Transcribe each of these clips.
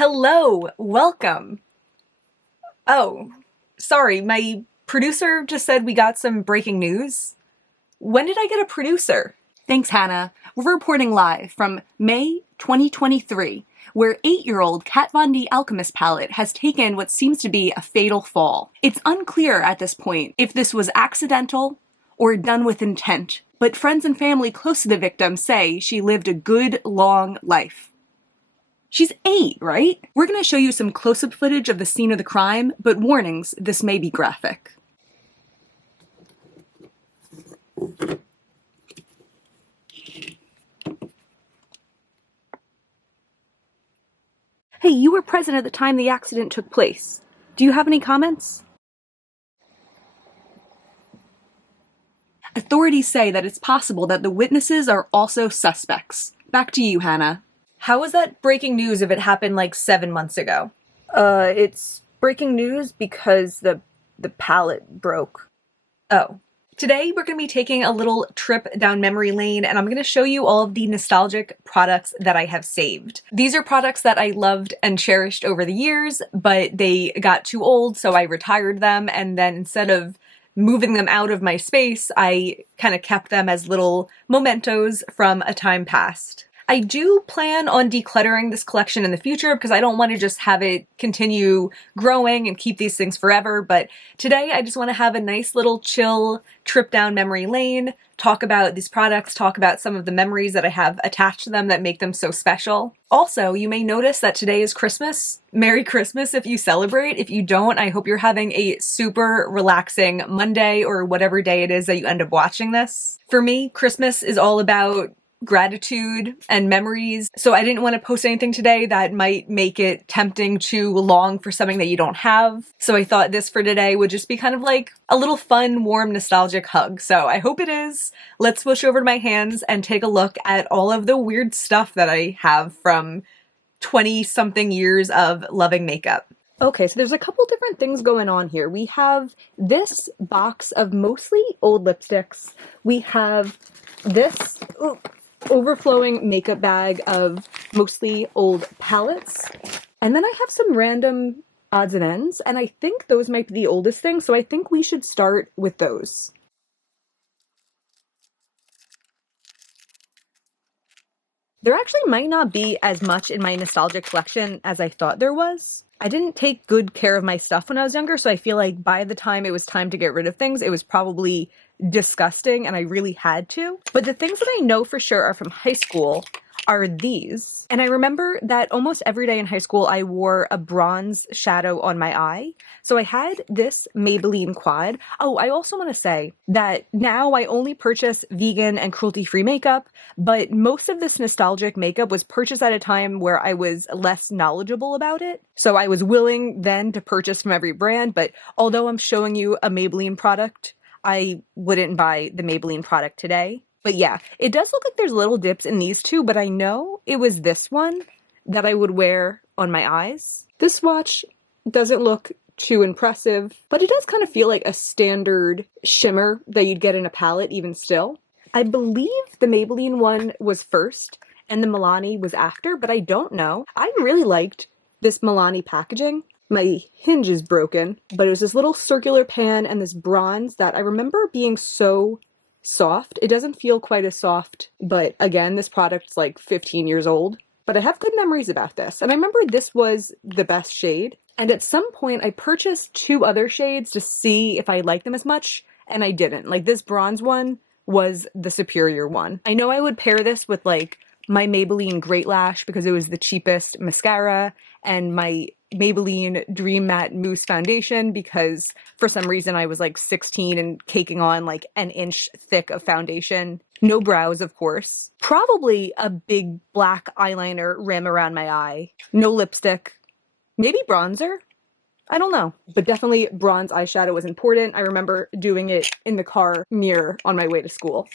Hello, welcome. Oh, sorry, my producer just said we got some breaking news. When did I get a producer? Thanks, Hannah. We're reporting live from May 2023, where 8-year-old Kat Von D Alchemist palette has taken what seems to be a fatal fall. It's unclear at this point if this was accidental or done with intent, but friends and family close to the victim say she lived a good, long life. She's 8, right? We're going to show you some close-up footage of the scene of the crime, but warnings, this may be graphic. Hey, you were present at the time the accident took place. Do you have any comments? Authorities say that it's possible that the witnesses are also suspects. Back to you, Hannah. How was that breaking news if it happened like 7 months ago? It's breaking news because the palette broke. Oh. Today we're going to be taking a little trip down memory lane and I'm going to show you all of the nostalgic products that I have saved. These are products that I loved and cherished over the years, but they got too old, so I retired them, and then instead of moving them out of my space, I kind of kept them as little mementos from a time past. I do plan on decluttering this collection in the future because I don't want to just have it continue growing and keep these things forever, but today I just want to have a nice little chill trip down memory lane, talk about these products, talk about some of the memories that I have attached to them that make them so special. Also, you may notice that today is Christmas. Merry Christmas if you celebrate. If you don't, I hope you're having a super relaxing Monday or whatever day it is that you end up watching this. For me, Christmas is all about gratitude and memories, so I didn't want to post anything today that might make it tempting to long for something that you don't have. So I thought this for today would just be kind of like a little fun, warm, nostalgic hug. So I hope it is. Let's switch over to my hands and take a look at all of the weird stuff that I have from 20-something years of loving makeup. Okay, so there's a couple different things going on here. We have this box of mostly old lipsticks. We have this overflowing makeup bag of mostly old palettes. And then I have some random odds and ends, and I think those might be the oldest things, so I think we should start with those. There actually might not be as much in my nostalgic collection as I thought there was. I didn't take good care of my stuff when I was younger, so I feel like by the time it was time to get rid of things, it was probably disgusting and I really had to. But the things that I know for sure are from high school are these. And I remember that almost every day in high school I wore a bronze shadow on my eye. So I had this Maybelline quad. Oh, I also want to say that now I only purchase vegan and cruelty-free makeup, but most of this nostalgic makeup was purchased at a time where I was less knowledgeable about it. So I was willing then to purchase from every brand, but although I'm showing you a Maybelline product, I wouldn't buy the Maybelline product today. But yeah, it does look like there's little dips in these two, but I know it was this one that I would wear on my eyes. This swatch doesn't look too impressive, but it does kind of feel like a standard shimmer that you'd get in a palette even still. I believe the Maybelline one was first and the Milani was after, but I don't know. I really liked this Milani packaging. My hinge is broken, but it was this little circular pan and this bronze that I remember being so soft. It doesn't feel quite as soft, but again, this product's like 15 years old. But I have good memories about this. And I remember this was the best shade. And at some point I purchased 2 other shades to see if I liked them as much, and I didn't. Like this bronze one was the superior one. I know I would pair this with like my Maybelline Great Lash because it was the cheapest mascara, and my Maybelline Dream Matte Mousse foundation because for some reason I was like 16 and caking on like an inch thick of foundation. No brows, of course. Probably a big black eyeliner rim around my eye. No lipstick. Maybe bronzer? I don't know. But definitely bronze eyeshadow was important. I remember doing it in the car mirror on my way to school.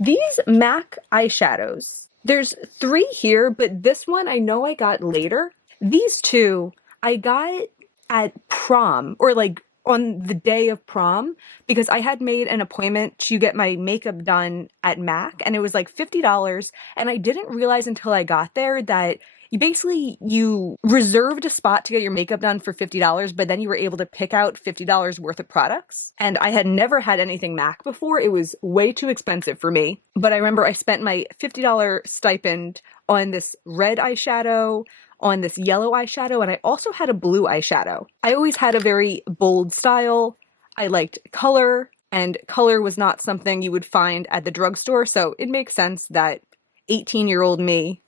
These MAC eyeshadows. There's 3 here, but this one I know I got later. These 2 I got at prom, or like on the day of prom, because I had made an appointment to get my makeup done at MAC, and it was like $50, and I didn't realize until I got there that you reserved a spot to get your makeup done for $50, but then you were able to pick out $50 worth of products. And I had never had anything MAC before. It was way too expensive for me. But I remember I spent my $50 stipend on this red eyeshadow, on this yellow eyeshadow, and I also had a blue eyeshadow. I always had a very bold style. I liked color, and color was not something you would find at the drugstore, so it makes sense that 18-year-old me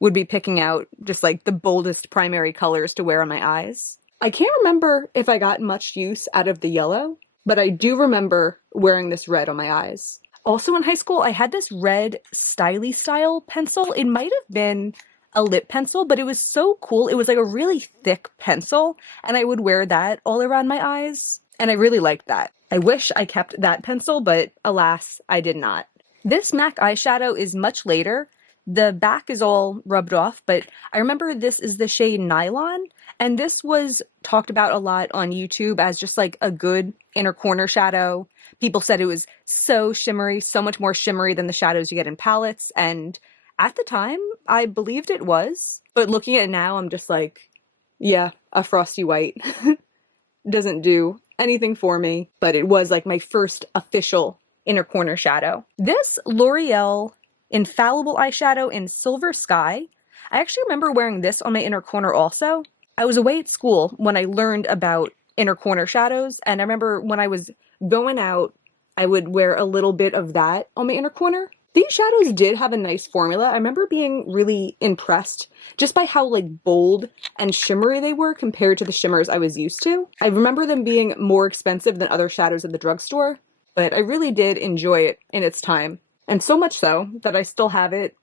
would be picking out just like the boldest primary colors to wear on my eyes. I can't remember if I got much use out of the yellow, but I do remember wearing this red on my eyes. Also in high school, I had this red Styly Style pencil. It might have been a lip pencil, but it was so cool. It was like a really thick pencil, and I would wear that all around my eyes, and I really liked that. I wish I kept that pencil, but alas, I did not. This MAC eyeshadow is much later. The back is all rubbed off, but I remember this is the shade Nylon, and this was talked about a lot on YouTube as just like a good inner corner shadow. People said it was so shimmery, so much more shimmery than the shadows you get in palettes, and at the time, I believed it was. But looking at it now, I'm just like, yeah, a frosty white. Doesn't do anything for me, but it was like my first official inner corner shadow. This L'Oreal Infallible eyeshadow in Silver Sky. I actually remember wearing this on my inner corner also. I was away at school when I learned about inner corner shadows, and I remember when I was going out, I would wear a little bit of that on my inner corner. These shadows did have a nice formula. I remember being really impressed just by how like bold and shimmery they were compared to the shimmers I was used to. I remember them being more expensive than other shadows at the drugstore, but I really did enjoy it in its time. And so much so that I still have it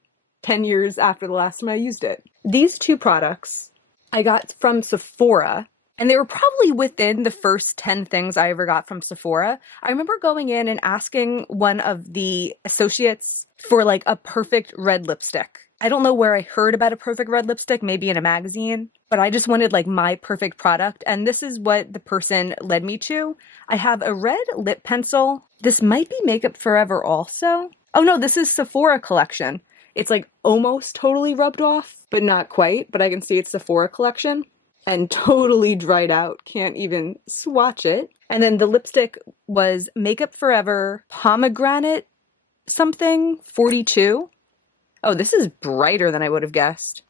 10 years after the last time I used it. These two products I got from Sephora, and they were probably within the first 10 things I ever got from Sephora. I remember going in and asking one of the associates for like a perfect red lipstick. I don't know where I heard about a perfect red lipstick, maybe in a magazine, but I just wanted like my perfect product, and this is what the person led me to. I have a red lip pencil. This might be Makeup Forever also. Oh no, this is Sephora collection. It's like almost totally rubbed off, but not quite, but I can see it's Sephora collection. And totally dried out. Can't even swatch it. And then the lipstick was Makeup Forever Pomegranate something 42. Oh, this is brighter than I would have guessed.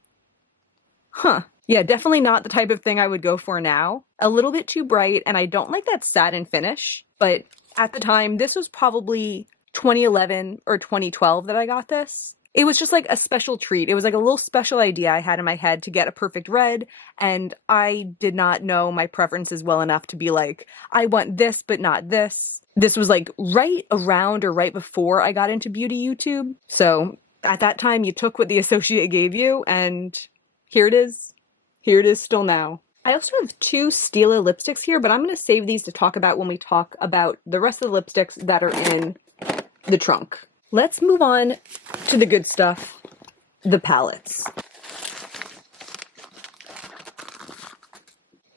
Huh. Yeah, definitely not the type of thing I would go for now. A little bit too bright, and I don't like that satin finish. But at the time, this was probably 2011 or 2012 that I got this. It was just like a special treat. It was like a little special idea I had in my head to get a perfect red, and I did not know my preferences well enough to be like, I want this, but not this. This was like right around or right before I got into beauty YouTube. So at that time, you took what the associate gave you, and here it is. Here it is still now. I also have two Stila lipsticks here, but I'm going to save these to talk about when we talk about the rest of the lipsticks that are in the trunk. Let's move on to the good stuff, the palettes.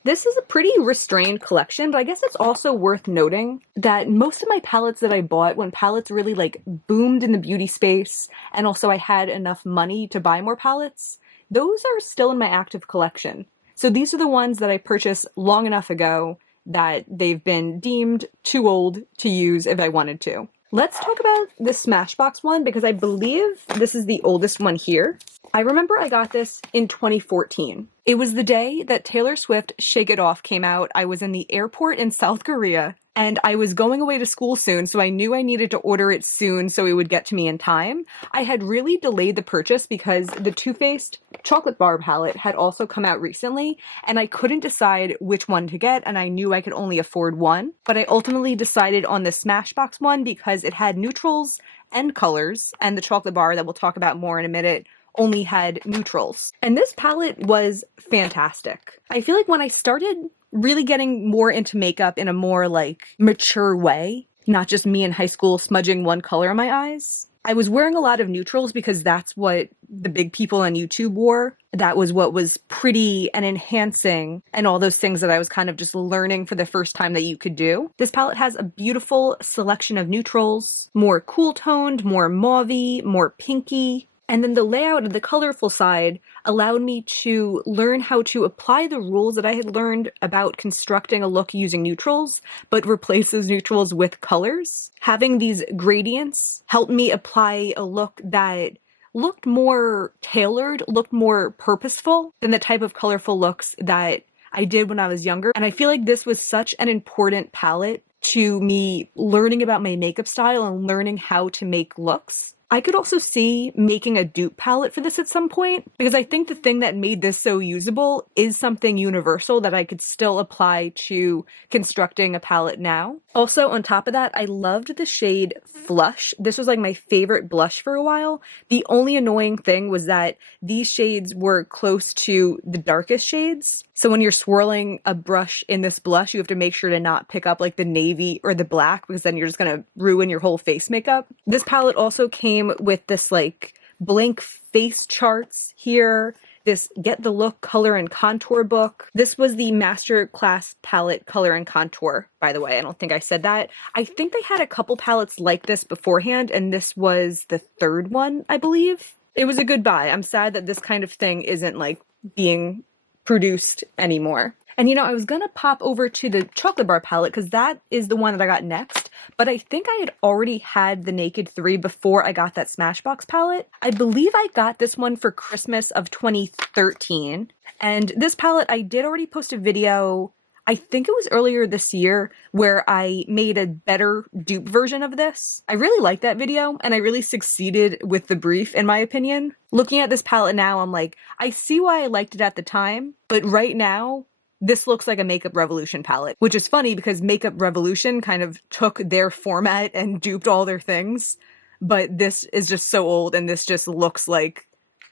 This is a pretty restrained collection, but I guess it's also worth noting that most of my palettes that I bought when palettes really like boomed in the beauty space, and also I had enough money to buy more palettes, those are still in my active collection. So these are the ones that I purchased long enough ago that they've been deemed too old to use if I wanted to. Let's talk about the Smashbox one because I believe this is the oldest one here. I remember I got this in 2014. It was the day that Taylor Swift Shake It Off came out. I was in the airport in South Korea and I was going away to school soon, so I knew I needed to order it soon so it would get to me in time. I had really delayed the purchase because the Too Faced chocolate bar palette had also come out recently, and I couldn't decide which one to get, and I knew I could only afford one. But I ultimately decided on the Smashbox one because it had neutrals and colors, and the chocolate bar that we'll talk about more in a minute only had neutrals. And this palette was fantastic. I feel like when I started really getting more into makeup in a more like mature way, not just me in high school smudging one color in my eyes, I was wearing a lot of neutrals because that's what the big people on YouTube wore. That was what was pretty and enhancing and all those things that I was kind of just learning for the first time that you could do. This palette has a beautiful selection of neutrals, more cool toned, more mauvey, more pinky. And then the layout of the colorful side allowed me to learn how to apply the rules that I had learned about constructing a look using neutrals, but replace those neutrals with colors. Having these gradients helped me apply a look that looked more tailored, looked more purposeful than the type of colorful looks that I did when I was younger. And I feel like this was such an important palette to me learning about my makeup style and learning how to make looks. I could also see making a dupe palette for this at some point, because I think the thing that made this so usable is something universal that I could still apply to constructing a palette now. Also, on top of that, I loved the shade Flush. This was like my favorite blush for a while. The only annoying thing was that these shades were close to the darkest shades. So when you're swirling a brush in this blush, you have to make sure to not pick up like the navy or the black, because then you're just gonna ruin your whole face makeup. This palette also came with this like blank face charts here, this Get the Look color and contour book. This was the Master Class palette color and contour, by the way. I don't think I said that. I think they had a couple palettes like this beforehand, and this was the third one, I believe. It was a good buy. I'm sad that this kind of thing isn't like being produced anymore. And you know, I was gonna pop over to the chocolate bar palette because that is the one that I got next, but I think I had already had the Naked 3 before I got that Smashbox palette. I believe I got this one for Christmas of 2013. And this palette, I did already post a video, I think it was earlier this year, where I made a better dupe version of this. I really liked that video, and I really succeeded with the brief, in my opinion. Looking at this palette now, I'm like, I see why I liked it at the time, but right now, this looks like a Makeup Revolution palette, which is funny because Makeup Revolution kind of took their format and duped all their things, but this is just so old, and this just looks like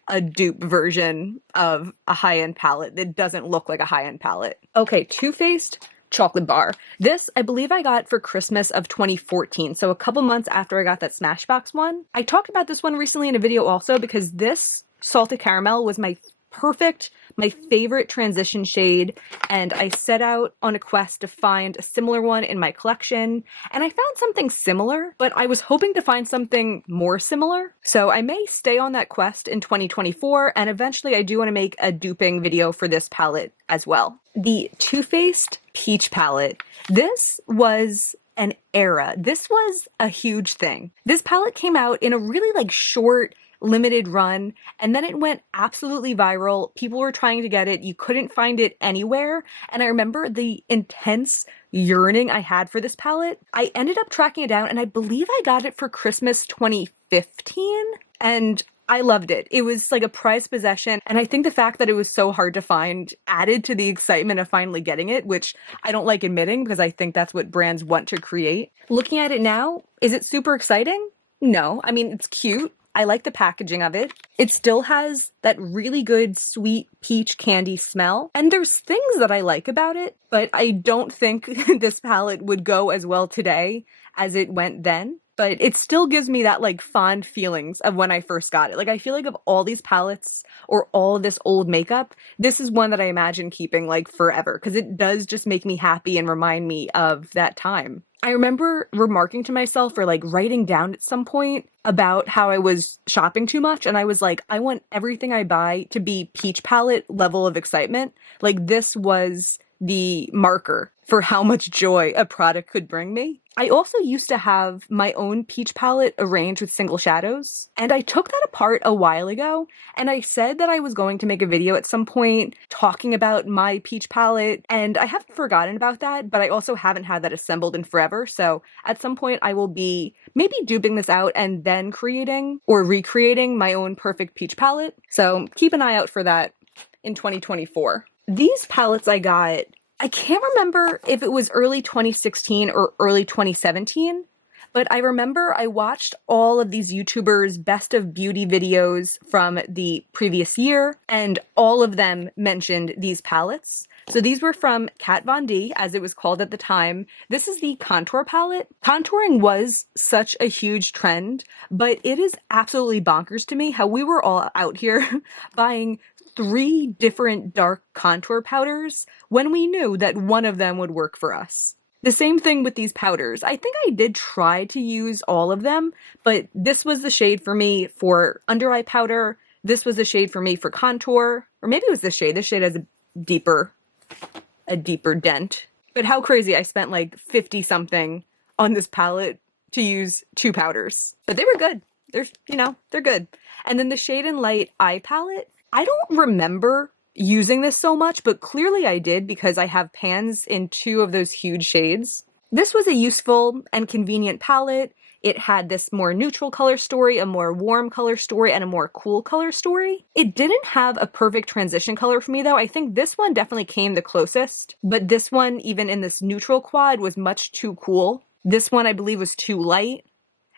a dupe version of a high-end palette that doesn't look like a high-end palette. Okay, Too Faced chocolate bar. This, I believe I got for Christmas of 2014, so a couple months after I got that Smashbox one. I talked about this one recently in a video also because this Salted Caramel was my favorite transition shade, and I set out on a quest to find a similar one in my collection, and I found something similar, but I was hoping to find something more similar. So I may stay on that quest in 2024, and eventually I do want to make a duping video for this palette as well. The Too Faced Peach palette. This was an era. This was a huge thing. This palette came out in a really like short, limited run, and then it went absolutely viral. People were trying to get it. You couldn't find it anywhere. And I remember the intense yearning I had for this palette. I ended up tracking it down, and I believe I got it for Christmas 2015, and I loved it. It was like a prized possession, and I think the fact that it was so hard to find added to the excitement of finally getting it, which I don't like admitting because I think that's what brands want to create. Looking at it now, is it super exciting? No. I mean, it's cute. I like the packaging of it. It still has that really good sweet peach candy smell. And there's things that I like about it, but I don't think this palette would go as well today as it went then. But it still gives me that like fond feelings of when I first got it. Like I feel like of all these palettes or all of this old makeup, this is one that I imagine keeping like forever because it does just make me happy and remind me of that time. I remember remarking to myself or like writing down at some point about how I was shopping too much, and I was like, I want everything I buy to be peach palette level of excitement. Like this was the marker for how much joy a product could bring me. I also used to have my own peach palette arranged with single shadows, and I took that apart a while ago, and I said that I was going to make a video at some point talking about my peach palette, and I haven't forgotten about that, but I also haven't had that assembled in forever, so at some point I will be maybe duping this out and then creating or recreating my own perfect peach palette, so keep an eye out for that in 2024. These palettes I got, I can't remember if it was early 2016 or early 2017, but I remember I watched all of these YouTubers' best of beauty videos from the previous year, and all of them mentioned these palettes. So these were from Kat Von D, as it was called at the time. This is the contour palette. Contouring was such a huge trend, but it is absolutely bonkers to me how we were all out here buying 3 different dark contour powders when we knew that one of them would work for us. The same thing with these powders. I think I did try to use all of them, but this was the shade for me for under eye powder. This was the shade for me for contour, or maybe it was this shade. This shade has deeper a deeper dent. But how crazy, I spent like 50 something on this palette to use 2 powders. But they were good. They're, you know, they're good. And then the Shade and Light eye palette, I don't remember using this so much, but clearly I did because I have pans in 2 of those huge shades. This was a useful and convenient palette. It had this more neutral color story, a more warm color story, and a more cool color story. It didn't have a perfect transition color for me though. I think this one definitely came the closest, but this one, even in this neutral quad, was much too cool. This one I believe was too light,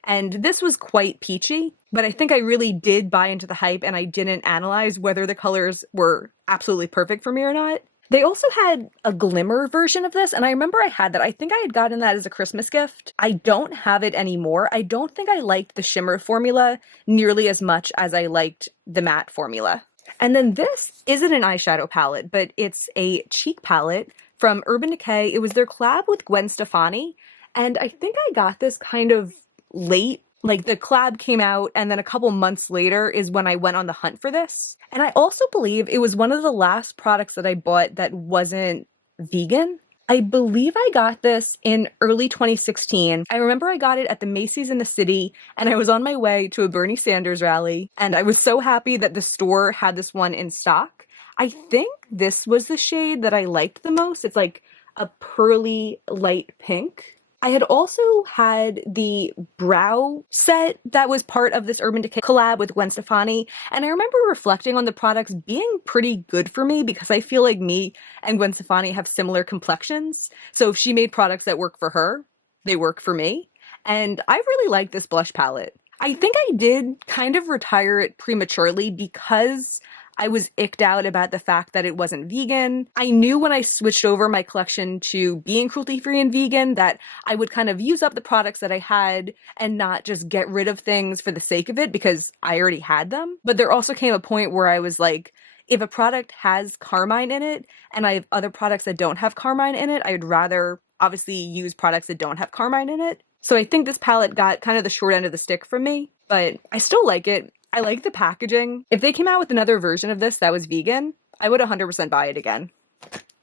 and this was quite peachy, but I think I really did buy into the hype and I didn't analyze whether the colors were absolutely perfect for me or not. They also had a glimmer version of this, and I remember I had that. I think I had gotten that as a Christmas gift. I don't have it anymore. I don't think I liked the shimmer formula nearly as much as I liked the matte formula. And then this isn't an eyeshadow palette, but it's a cheek palette from Urban Decay. It was their collab with Gwen Stefani, and I think I got this kind of late. Like, the collab came out, and then a couple months later is when I went on the hunt for this. And I also believe it was one of the last products that I bought that wasn't vegan. I believe I got this in early 2016. I remember I got it at the Macy's in the city, and I was on my way to a Bernie Sanders rally, and I was so happy that the store had this one in stock. I think this was the shade that I liked the most. It's like a pearly light pink. I had also had the brow set that was part of this Urban Decay collab with Gwen Stefani, and I remember reflecting on the products being pretty good for me because I feel like me and Gwen Stefani have similar complexions. So if she made products that work for her, they work for me. And I really like this blush palette. I think I did kind of retire it prematurely because I was icked out about the fact that it wasn't vegan. I knew when I switched over my collection to being cruelty-free and vegan that I would kind of use up the products that I had and not just get rid of things for the sake of it because I already had them. But there also came a point where I was like, if a product has carmine in it and I have other products that don't have carmine in it, I'd rather obviously use products that don't have carmine in it. So I think this palette got kind of the short end of the stick from me, but I still like it. I like the packaging. If they came out with another version of this that was vegan, I would 100% buy it again.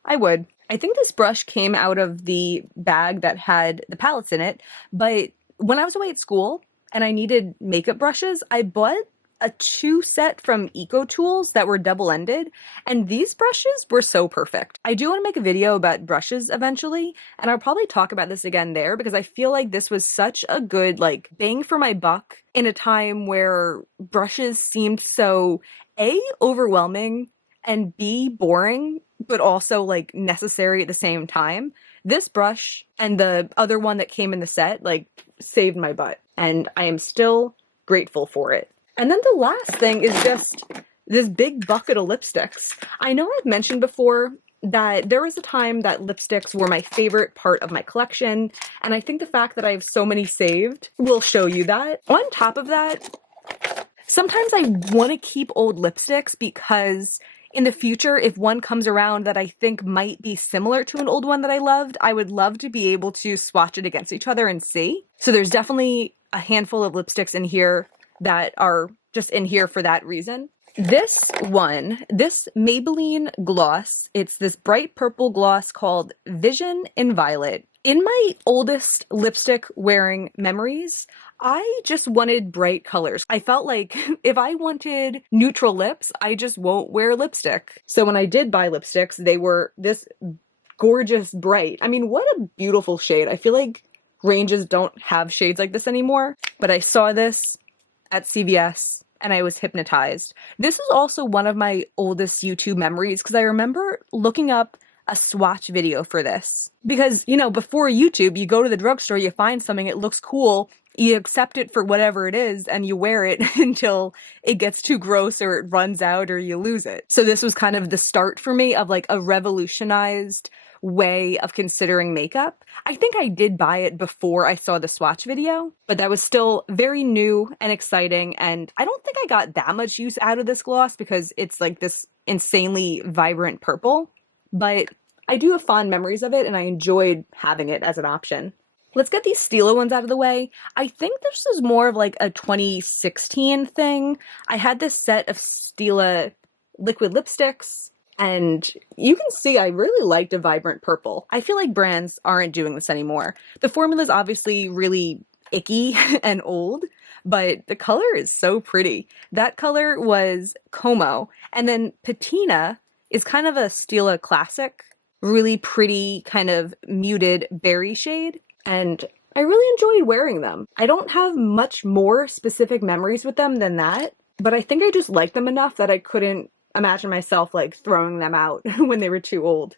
I would. I think this brush came out of the bag that had the palettes in it, but when I was away at school and I needed makeup brushes, I bought a 2 set from Eco Tools that were double-ended, and these brushes were so perfect. I do want to make a video about brushes eventually, and I'll probably talk about this again there because I feel like this was such a good, like, bang for my buck in a time where brushes seemed so A, overwhelming, and B, boring, but also, like, necessary at the same time. This brush and the other one that came in the set, like, saved my butt, and I am still grateful for it. And then the last thing is just this big bucket of lipsticks. I know I've mentioned before that there was a time that lipsticks were my favorite part of my collection, and I think the fact that I have so many saved will show you that. On top of that, sometimes I want to keep old lipsticks because in the future, if one comes around that I think might be similar to an old one that I loved, I would love to be able to swatch it against each other and see. So there's definitely a handful of lipsticks in here that are just in here for that reason. This one, this Maybelline gloss, it's this bright purple gloss called Vision in Violet. In my oldest lipstick wearing memories, I just wanted bright colors. I felt like if I wanted neutral lips, I just won't wear lipstick. So when I did buy lipsticks, they were this gorgeous bright. I mean, what a beautiful shade. I feel like ranges don't have shades like this anymore, but I saw this at CVS and I was hypnotized. This is also one of my oldest YouTube memories because I remember looking up a swatch video for this. Because, you know, before YouTube, you go to the drugstore, you find something, it looks cool, you accept it for whatever it is, and you wear it until it gets too gross or it runs out or you lose it. So this was kind of the start for me of like a revolutionized way of considering makeup. I think I did buy it before I saw the swatch video, but that was still very new and exciting, and I don't think I got that much use out of this gloss because it's like this insanely vibrant purple, but I do have fond memories of it and I enjoyed having it as an option. Let's get these Stila ones out of the way. I think this is more of like a 2016 thing. I had this set of Stila liquid lipsticks, and you can see I really liked a vibrant purple. I feel like brands aren't doing this anymore. The formula is obviously really icky and old, but the color is so pretty. That color was Como, and then Patina is kind of a Stila classic, really pretty kind of muted berry shade. And I really enjoyed wearing them. I don't have much more specific memories with them than that, but I think I just liked them enough that I couldn't imagine myself like throwing them out when they were too old.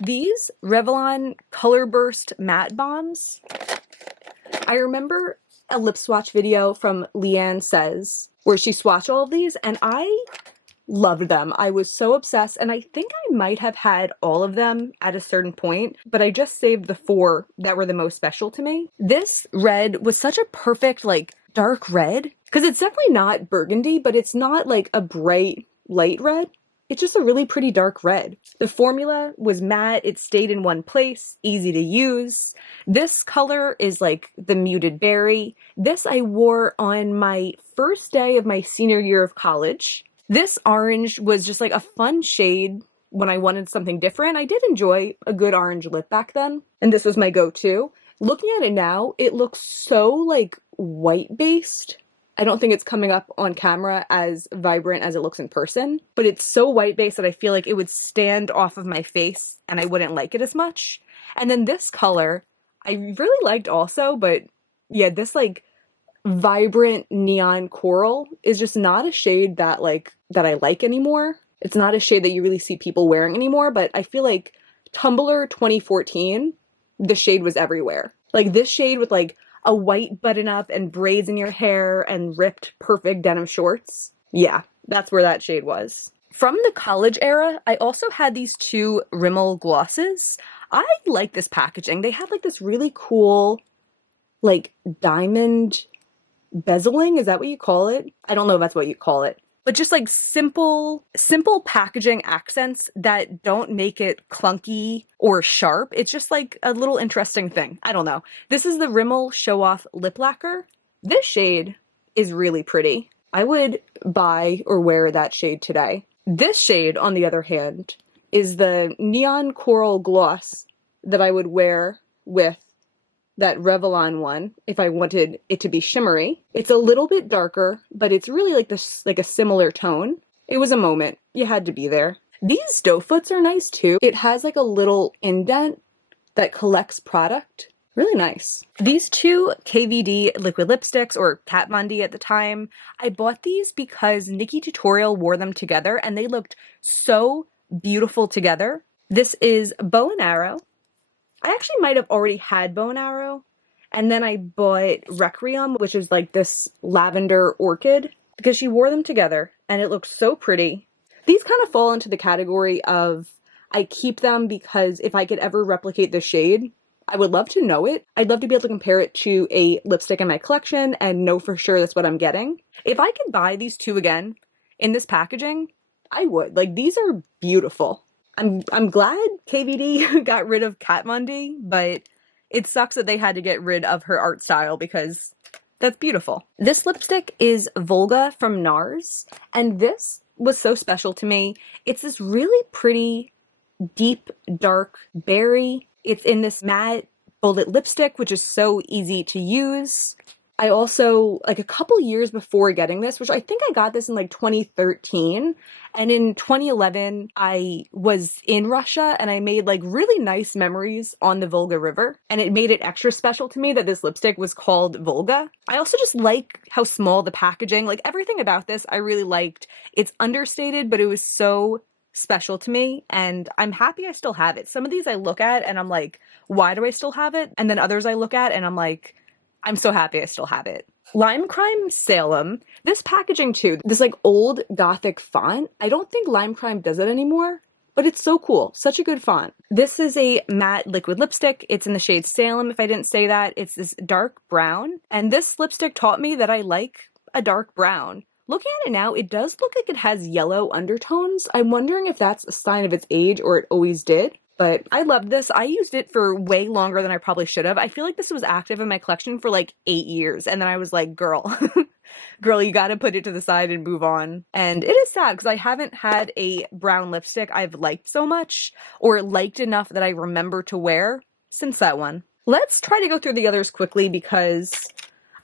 These Revlon Color Burst Matte Bombs. I remember a lip swatch video from Leanne Says where she swatched all of these, and I loved them. I was so obsessed, and I think I might have had all of them at a certain point, but I just saved the 4 that were the most special to me. This red was such a perfect, like, dark red, because it's definitely not burgundy, but it's not like a bright, light red. It's just a really pretty dark red. The formula was matte, it stayed in one place, easy to use. This color is like the muted berry. This I wore on my first day of my senior year of college. This orange was just like a fun shade when I wanted something different. I did enjoy a good orange lip back then, and this was my go-to. Looking at it now, it looks so like white-based. I don't think it's coming up on camera as vibrant as it looks in person, but it's so white-based that I feel like it would stand off of my face and I wouldn't like it as much. And then this color, I really liked also, but yeah, this like vibrant neon coral is just not a shade that I like anymore. It's not a shade that you really see people wearing anymore, but I feel like Tumblr 2014, the shade was everywhere. Like this shade with like a white button up and braids in your hair and ripped perfect denim shorts. Yeah, that's where that shade was. From the college era, I also had these 2 Rimmel glosses. I like this packaging. They had like this really cool like diamond bezeling, is that what you call it? I don't know if that's what you call it. But just like simple packaging accents that don't make it clunky or sharp. It's just like a little interesting thing. I don't know. This is the Rimmel Show Off Lip Lacquer. This shade is really pretty. I would buy or wear that shade today. This shade, on the other hand, is the Neon Coral Gloss that I would wear with that Revlon one if I wanted it to be shimmery. It's a little bit darker, but it's really like this, like a similar tone. It was a moment. You had to be there. These doe foots are nice too. It has like a little indent that collects product. Really nice. These 2 KVD liquid lipsticks, or Kat Von D at the time, I bought these because Nikki Tutorial wore them together and they looked so beautiful together. This is Bow and Arrow. I actually might have already had Bow and Arrow, and then I bought Requiem, which is like this lavender orchid, because she wore them together, and it looks so pretty. These kind of fall into the category of I keep them because if I could ever replicate the shade, I would love to know it. I'd love to be able to compare it to a lipstick in my collection and know for sure that's what I'm getting. If I could buy these 2 again in this packaging, I would. Like, these are beautiful. I'm glad KVD got rid of Kat Von D, but it sucks that they had to get rid of her art style because that's beautiful. This lipstick is Volga from NARS, and this was so special to me. It's this really pretty, deep, dark berry. It's in this matte bullet lipstick, which is so easy to use. I also, like a couple years before getting this, which I think I got this in like 2013, and in 2011 I was in Russia and I made like really nice memories on the Volga River, and it made it extra special to me that this lipstick was called Volga. I also just like how small the packaging, like everything about this I really liked. It's understated, but it was so special to me, and I'm happy I still have it. Some of these I look at and I'm like, why do I still have it? And then others I look at and I'm like, I'm so happy I still have it. Lime Crime Salem. This packaging too, this like old gothic font. I don't think Lime Crime does it anymore, but it's so cool. Such a good font. This is a matte liquid lipstick. It's in the shade Salem, if I didn't say that. It's this dark brown, and this lipstick taught me that I like a dark brown. Looking at it now, it does look like it has yellow undertones. I'm wondering if that's a sign of its age or it always did. But I love this. I used it for way longer than I probably should have. I feel like this was active in my collection for like 8 years. And then I was like, girl, girl, you gotta put it to the side and move on. And it is sad because I haven't had a brown lipstick I've liked so much or liked enough that I remember to wear since that one. Let's try to go through the others quickly because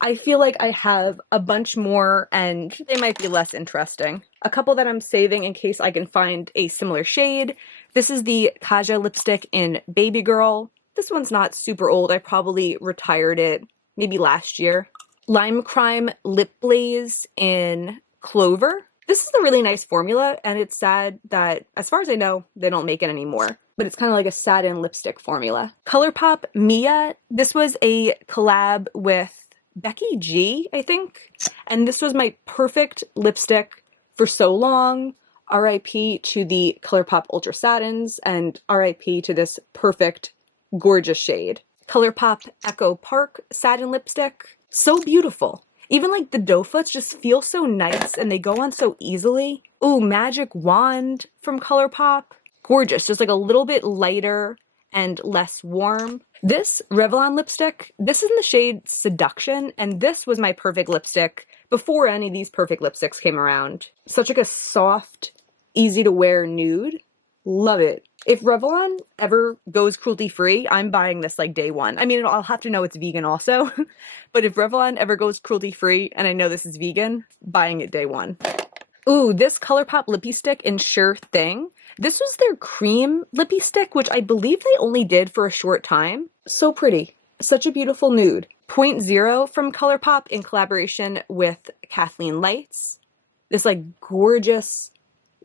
I feel like I have a bunch more and they might be less interesting. A couple that I'm saving in case I can find a similar shade. This is the Kaja lipstick in Baby Girl. This one's not super old. I probably retired it maybe last year. Lime Crime Lip Blaze in Clover. This is a really nice formula, and it's sad that, as far as I know, they don't make it anymore. But it's kind of like a satin lipstick formula. Colourpop Mia. This was a collab with Becky G, I think. And this was my perfect lipstick for so long. RIP to the Colourpop Ultra Satins and RIP to this perfect, gorgeous shade. Colourpop Echo Park Satin Lipstick. So beautiful. Even like the doe foots just feel so nice and they go on so easily. Ooh, Magic Wand from Colourpop. Gorgeous, just like a little bit lighter and less warm. This Revlon lipstick, this is in the shade Seduction, and this was my perfect lipstick before any of these perfect lipsticks came around. Such like a soft, easy to wear nude. Love it. If Revlon ever goes cruelty-free, I'm buying this like day one. I mean, I'll have to know it's vegan also, but if Revlon ever goes cruelty-free, and I know this is vegan, buying it day one. Ooh, this Colourpop Lippy Stick in Sure Thing. This was their cream lippy stick, which I believe they only did for a short time. So pretty. Such a beautiful nude. Point Zero from Colourpop in collaboration with Kathleen Lights. This like gorgeous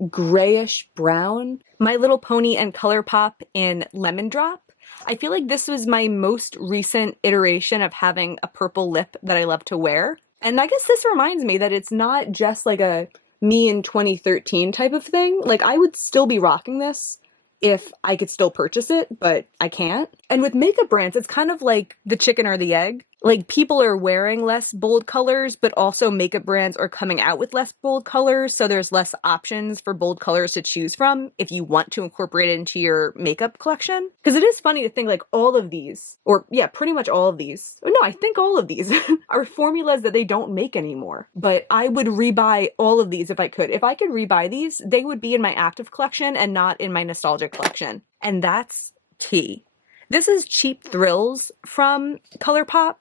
grayish brown. My Little Pony and Colourpop in Lemon Drop. I feel like this was my most recent iteration of having a purple lip that I love to wear. And I guess this reminds me that it's not just like a me in 2013 type of thing. Like, I would still be rocking this if I could still purchase it, but I can't. And with makeup brands, it's kind of like the chicken or the egg. Like, people are wearing less bold colors, but also makeup brands are coming out with less bold colors, so there's less options for bold colors to choose from if you want to incorporate it into your makeup collection. Because it is funny to think like all of these, or yeah, pretty much all of these, no, I think all of these are formulas that they don't make anymore. But I would rebuy all of these if I could. If I could rebuy these, they would be in my active collection and not in my nostalgic collection. And that's key. This is Cheap Thrills from Colourpop.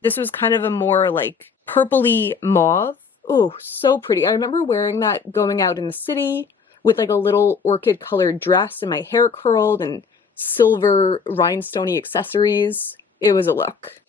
This was kind of a more like purpley mauve. Oh, so pretty. I remember wearing that going out in the city with like a little orchid colored dress and my hair curled and silver rhinestoney accessories. It was a look.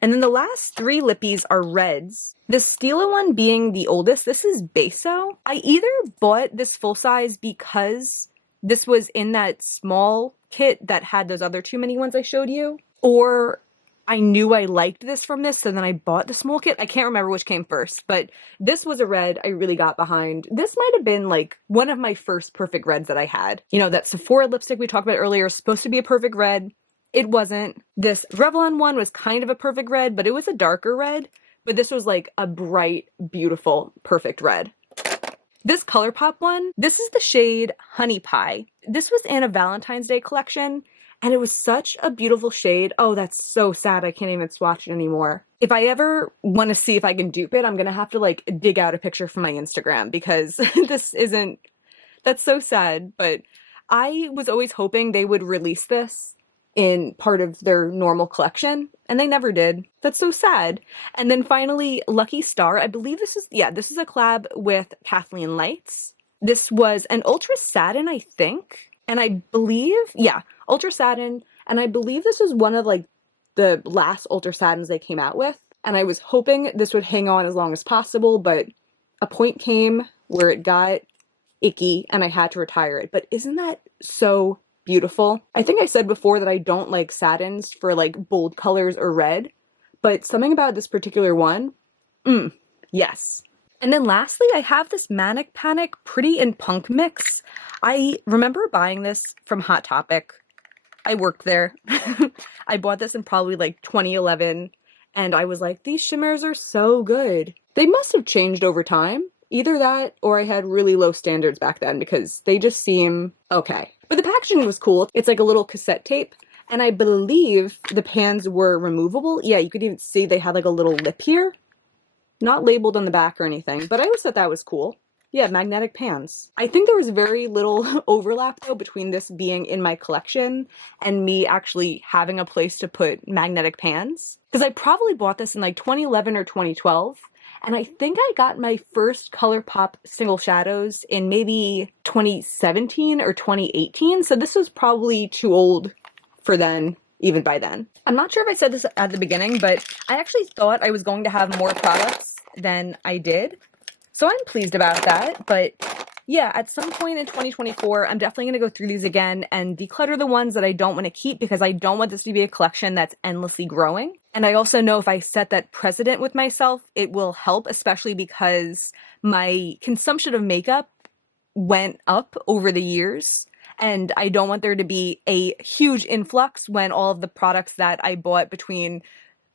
And then the last three lippies are reds. The Stila one being the oldest. This is Beso. I either bought this full size because this was in that small kit that had those other two mini ones I showed you, or I knew I liked this from this, so then I bought the small kit. I can't remember which came first, but this was a red I really got behind. This might have been like one of my first perfect reds that I had. You know, that Sephora lipstick we talked about earlier is supposed to be a perfect red. It wasn't. This Revlon one was kind of a perfect red, but it was a darker red. But this was like a bright, beautiful, perfect red. This Colourpop one, this is the shade Honey Pie. This was in a Valentine's Day collection, and it was such a beautiful shade. Oh, that's so sad I can't even swatch it anymore. If I ever want to see if I can dupe it, I'm gonna have to like dig out a picture from my Instagram because that's so sad. But I was always hoping they would release this in part of their normal collection, and they never did. That's so sad. And then finally, Lucky Star. I believe this is a collab with Kathleen Lights. This was an Ultra Satin, I think. And I believe, yeah, Ultra Satin. And I believe this was one of like the last Ultra Satins they came out with. And I was hoping this would hang on as long as possible, but a point came where it got icky and I had to retire it. But isn't that so beautiful? I think I said before that I don't like satins for like bold colors or red, but something about this particular one, yes. And then lastly, I have this Manic Panic Pretty in Punk mix. I remember buying this from Hot Topic. I worked there. I bought this in probably like 2011, and I was like, these shimmers are so good. They must have changed over time. Either that or I had really low standards back then because they just seem okay. But the packaging was cool. It's like a little cassette tape. And I believe the pans were removable. Yeah, you could even see they had like a little lip here. Not labeled on the back or anything, but I always thought that was cool. Yeah, magnetic pans. I think there was very little overlap though between this being in my collection and me actually having a place to put magnetic pans. Because I probably bought this in like 2011 or 2012. And I think I got my first Colourpop single shadows in maybe 2017 or 2018. So this was probably too old for then, even by then. I'm not sure if I said this at the beginning, but I actually thought I was going to have more products than I did. So I'm pleased about that. But yeah, at some point in 2024, I'm definitely going to go through these again and declutter the ones that I don't want to keep because I don't want this to be a collection that's endlessly growing. And I also know if I set that precedent with myself, it will help, especially because my consumption of makeup went up over the years. And I don't want there to be a huge influx when all of the products that I bought between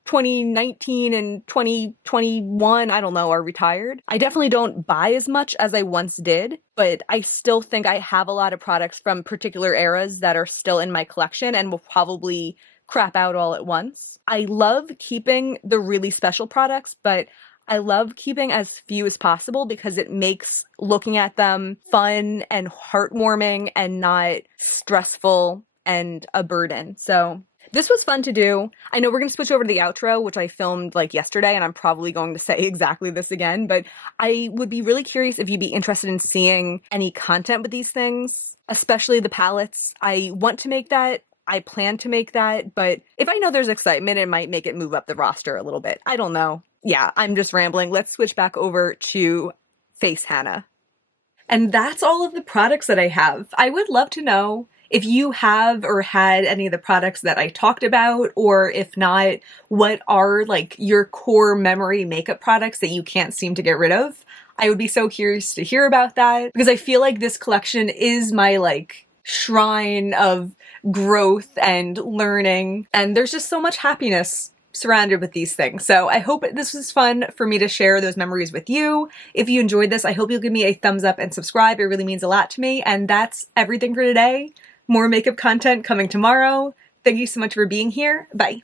2019 and 2021, I don't know, are retired. I definitely don't buy as much as I once did, but I still think I have a lot of products from particular eras that are still in my collection and will probably crap out all at once. I love keeping the really special products, but I love keeping as few as possible because it makes looking at them fun and heartwarming and not stressful and a burden. So this was fun to do. I know we're going to switch over to the outro, which I filmed like yesterday, and I'm probably going to say exactly this again, but I would be really curious if you'd be interested in seeing any content with these things, especially the palettes. I want to make that. I plan to make that, but if I know there's excitement, it might make it move up the roster a little bit. I don't know. Yeah, I'm just rambling. Let's switch back over to Face Hannah. And that's all of the products that I have. I would love to know if you have or had any of the products that I talked about, or if not, what are like your core memory makeup products that you can't seem to get rid of. I would be so curious to hear about that because I feel like this collection is my like shrine of growth and learning, and there's just so much happiness surrounded with these things. So I hope this was fun for me to share those memories with you. If you enjoyed this, I hope you'll give me a thumbs up and subscribe. It really means a lot to me. And that's everything for today. More makeup content coming tomorrow. Thank you so much for being here. Bye.